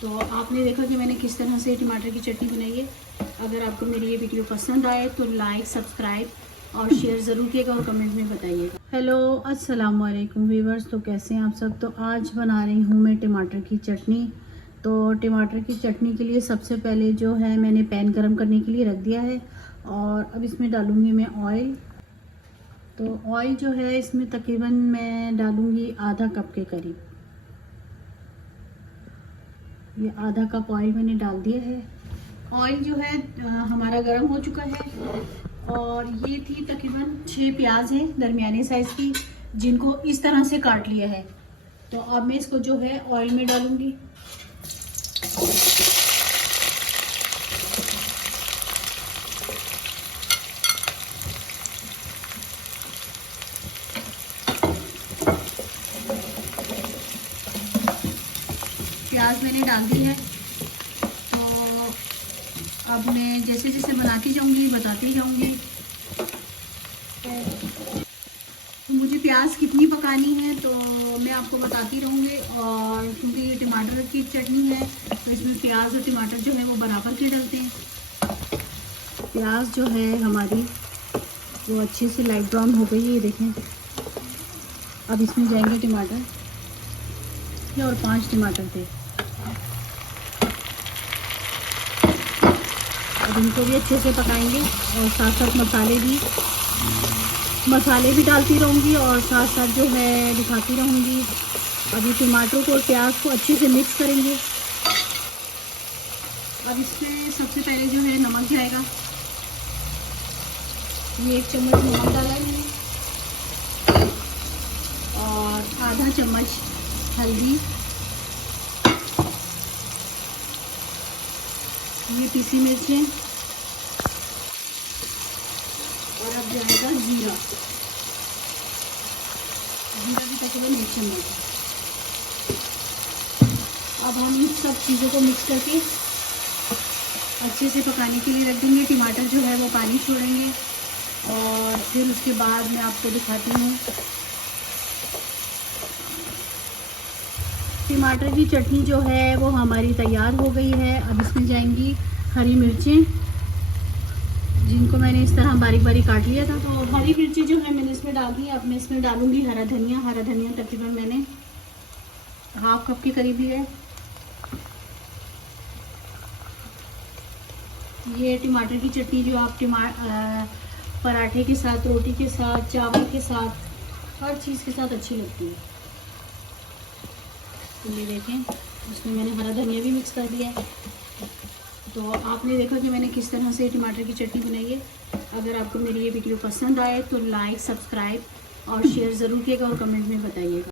तो आपने देखा कि मैंने किस तरह से टमाटर की चटनी बनाई है। अगर आपको मेरी ये वीडियो पसंद आए तो लाइक, सब्सक्राइब और शेयर ज़रूर कीजिएगा और कमेंट में बताइएगा। हेलो, अस्सलाम वालेकुम व्यूवर्स। तो कैसे हैं आप सब। तो आज बना रही हूँ मैं टमाटर की चटनी। तो टमाटर की चटनी के लिए सबसे पहले जो है मैंने पैन गरम करने के लिए रख दिया है और अब इसमें डालूँगी मैं ऑयल। तो ऑयल जो है इसमें तकरीबन मैं डालूँगी आधा कप के करीब। ये आधा कप ऑयल मैंने डाल दिया है। ऑयल जो है हमारा गर्म हो चुका है और ये थी तकरीबन 6 प्याज है दरमियाने साइज़ की, जिनको इस तरह से काट लिया है। तो अब मैं इसको जो है ऑयल में डालूंगी। प्याज मैंने डाल दी है। तो अब मैं जैसे जैसे बनाती जाऊंगी बताती जाऊंगी। तो मुझे प्याज कितनी पकानी है तो मैं आपको बताती रहूँगी। और क्योंकि ये टमाटर की चटनी है तो इसमें प्याज और टमाटर जो है वो बराबर के डलते हैं। प्याज जो है हमारी वो अच्छे से लाइट ब्राउन हो गई है, ये देखें। अब इसमें जाएंगे टमाटर, ये और 5 टमाटर थे। अब इनको भी अच्छे से पकाएंगे और साथ साथ मसाले भी डालती रहूँगी और साथ साथ जो है दिखाती रहूँगी। अभी टमाटर को और प्याज को अच्छे से मिक्स करेंगे। अब इसमें सबसे पहले जो है नमक जाएगा। ये 1 चम्मच नमक डाला है मैंने और आधा चम्मच हल्दी, ये पीसी मिर्चें और अब जाएगा जीरा भी तकरीबन 1 चम्मच। अब हम इन सब चीज़ों को मिक्स करके अच्छे से पकाने के लिए रख देंगे। टमाटर जो है वो पानी छोड़ेंगे और फिर उसके बाद मैं आपको दिखाती हूँ। टमाटर की चटनी जो है वो हमारी तैयार हो गई है। अब इसमें जाएंगी हरी मिर्चें, जिनको मैंने इस तरह बारीक बारीक काट लिया था। तो हरी मिर्ची जो है मैंने इसमें डाल दी। अब मैं इसमें डालूंगी हरा धनिया तकरीबन मैंने ½ कप के करीब लिया है। ये टमाटर की चटनी जो आप पराठे के साथ, रोटी के साथ, चावल के साथ, हर चीज़ के साथ अच्छी लगती है। तो ये देखें, इसमें मैंने हरा धनिया भी मिक्स कर दिया है। तो आपने देखा कि मैंने किस तरह से टमाटर की चटनी बनाई है। अगर आपको मेरी ये वीडियो पसंद आए तो लाइक, सब्सक्राइब और शेयर ज़रूर कीजिएगा और कमेंट में बताइएगा।